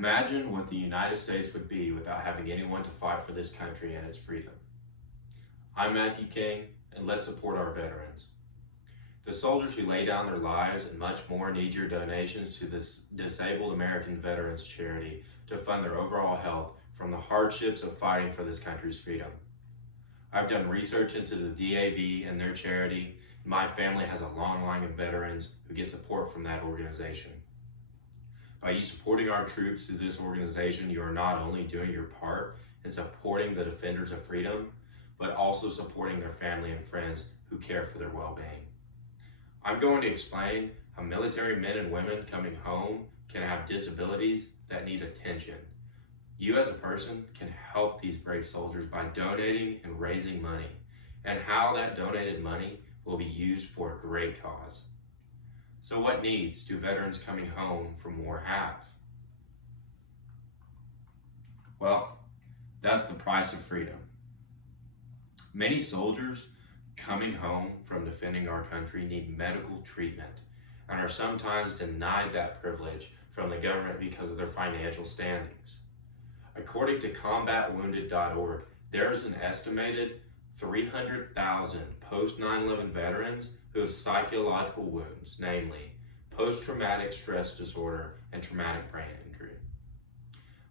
Imagine what the United States would be without having anyone to fight for this country and its freedom. I'm Matthew King, and let's support our veterans. The soldiers who lay down their lives and much more need your donations to this Disabled American Veterans Charity to fund their overall health from the hardships of fighting for this country's freedom. I've done research into the DAV and their charity. My family has a long line of veterans who get support from that organization. By you supporting our troops through this organization, you are not only doing your part in supporting the defenders of freedom, but also supporting their family and friends who care for their well-being. I'm going to explain how military men and women coming home can have disabilities that need attention. You as a person can help these brave soldiers by donating and raising money, and how that donated money will be used for a great cause. So what needs do veterans coming home from war have? Well, that's the price of freedom. Many soldiers coming home from defending our country need medical treatment and are sometimes denied that privilege from the government because of their financial standings. According to combatwounded.org, there is an estimated 300,000 post 9/11 veterans who have psychological wounds, namely post-traumatic stress disorder and traumatic brain injury.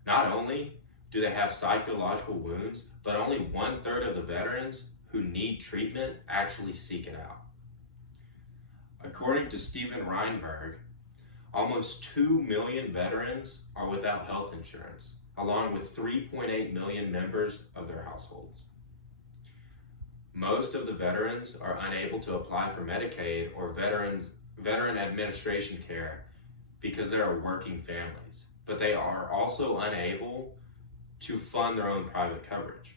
Not only do they have psychological wounds, but only 1/3 of the veterans who need treatment actually seek it out. According to Steven Reinberg, almost 2 million veterans are without health insurance, along with 3.8 million members of their households. Most of the veterans are unable to apply for Medicaid or veteran administration care because they are working families, but they are also unable to fund their own private coverage.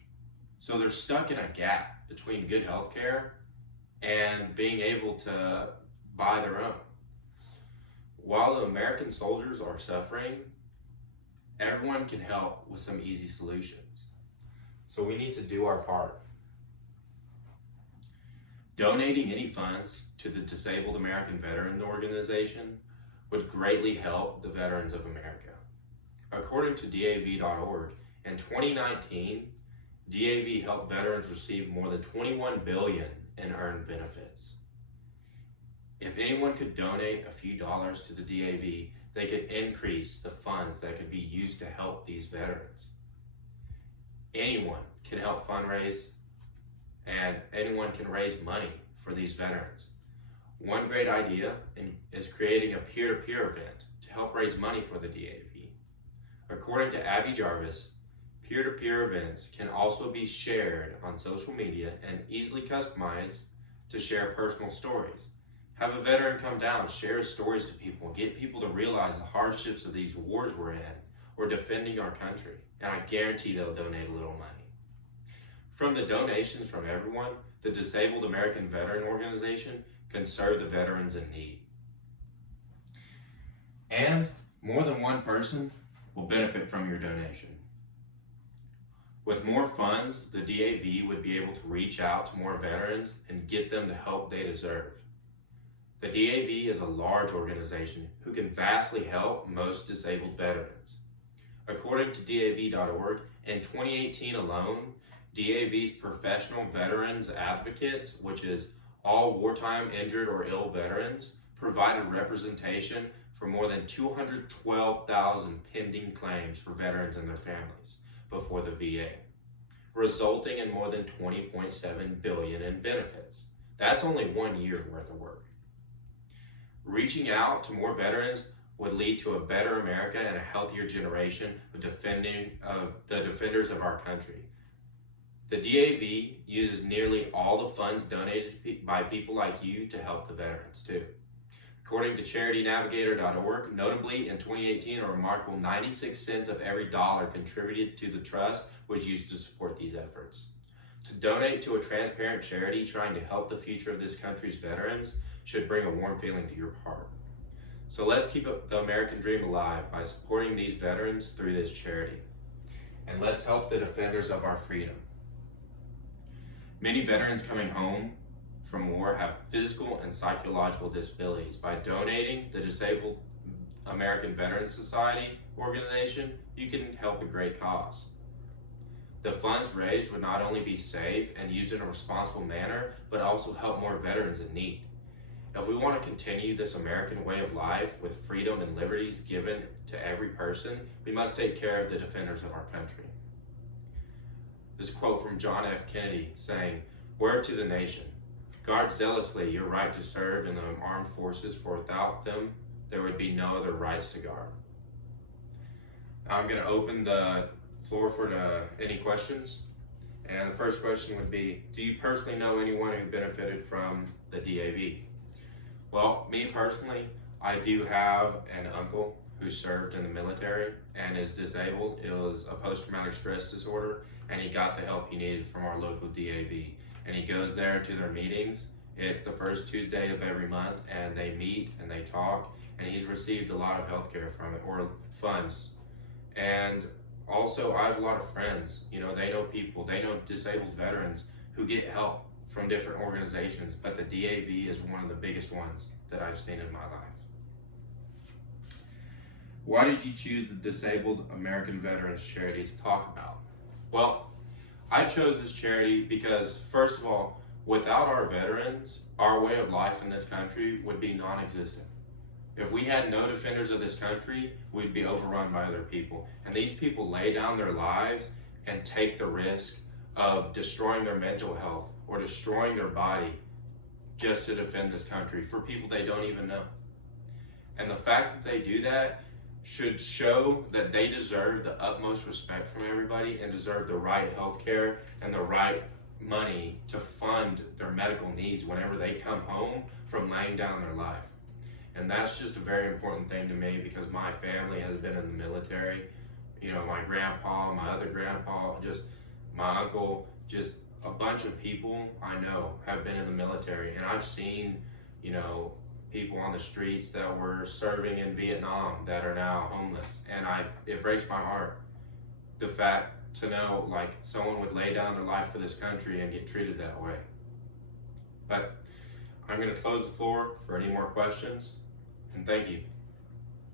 So they're stuck in a gap between good health care and being able to buy their own. While the American soldiers are suffering, everyone can help with some easy solutions. So we need to do our part. Donating any funds to the Disabled American Veterans Organization would greatly help the veterans of America. According to DAV.org, in 2019, DAV helped veterans receive more than $21 billion in earned benefits. If anyone could donate a few dollars to the DAV, they could increase the funds that could be used to help these veterans. Anyone can help fundraise, and anyone can raise money for these veterans. One great idea is creating a peer-to-peer event to help raise money for the DAV. According to Abby Jarvis, peer-to-peer events can also be shared on social media and easily customized to share personal stories. Have a veteran come down, share stories to people, get people to realize the hardships of these wars we're in or defending our country, and I guarantee they'll donate a little money. From the donations from everyone, the Disabled American Veteran Organization can serve the veterans in need. And more than one person will benefit from your donation. With more funds, the DAV would be able to reach out to more veterans and get them the help they deserve. The DAV is a large organization who can vastly help most disabled veterans. According to DAV.org, in 2018 alone, DAV's Professional Veterans Advocates, which is all wartime injured or ill veterans, provided representation for more than 212,000 pending claims for veterans and their families before the VA, resulting in more than $20.7 billion in benefits. That's only 1 year worth of work. Reaching out to more veterans would lead to a better America and a healthier generation of the defenders of our country. The DAV uses nearly all the funds donated by people like you to help the veterans too. According to CharityNavigator.org, notably in 2018, a remarkable 96 cents of every dollar contributed to the trust was used to support these efforts. To donate to a transparent charity trying to help the future of this country's veterans should bring a warm feeling to your heart. So let's keep the American dream alive by supporting these veterans through this charity. And let's help the defenders of our freedom. Many veterans coming home from war have physical and psychological disabilities. By donating, the Disabled American Veterans Society organization, you can help a great cause. The funds raised would not only be safe and used in a responsible manner, but also help more veterans in need. If we want to continue this American way of life with freedom and liberties given to every person, we must take care of the defenders of our country. This quote from John F. Kennedy saying, "Word to the nation, guard zealously your right to serve in the armed forces, for without them, there would be no other rights to guard." I'm going to open the floor for any questions. And the first question would be, do you personally know anyone who benefited from the DAV? Well, me personally, I do have an uncle who served in the military and is disabled. It was a post-traumatic stress disorder, and he got the help he needed from our local DAV. And he goes there to their meetings. It's the first Tuesday of every month, and they meet and they talk, and he's received a lot of health care from it, or funds. And also, I have a lot of friends, they know people, they know disabled veterans who get help from different organizations, but the DAV is one of the biggest ones that I've seen in my life. Why did you choose the Disabled American Veterans Charity to talk about? Well, I chose this charity because, first of all, without our veterans, our way of life in this country would be non-existent. If we had no defenders of this country, we'd be overrun by other people. And these people lay down their lives and take the risk of destroying their mental health or destroying their body just to defend this country for people they don't even know. And the fact that they do that should show that they deserve the utmost respect from everybody and deserve the right health care and the right money to fund their medical needs whenever they come home from laying down their life. And that's just a very important thing to me because my family has been in the military. My grandpa, my other grandpa, just my uncle, just a bunch of people I know have been in the military. And I've seen, people on the streets that were serving in Vietnam that are now homeless. And it breaks my heart, the fact to know someone would lay down their life for this country and get treated that way. But I'm going to close the floor for any more questions, and thank you.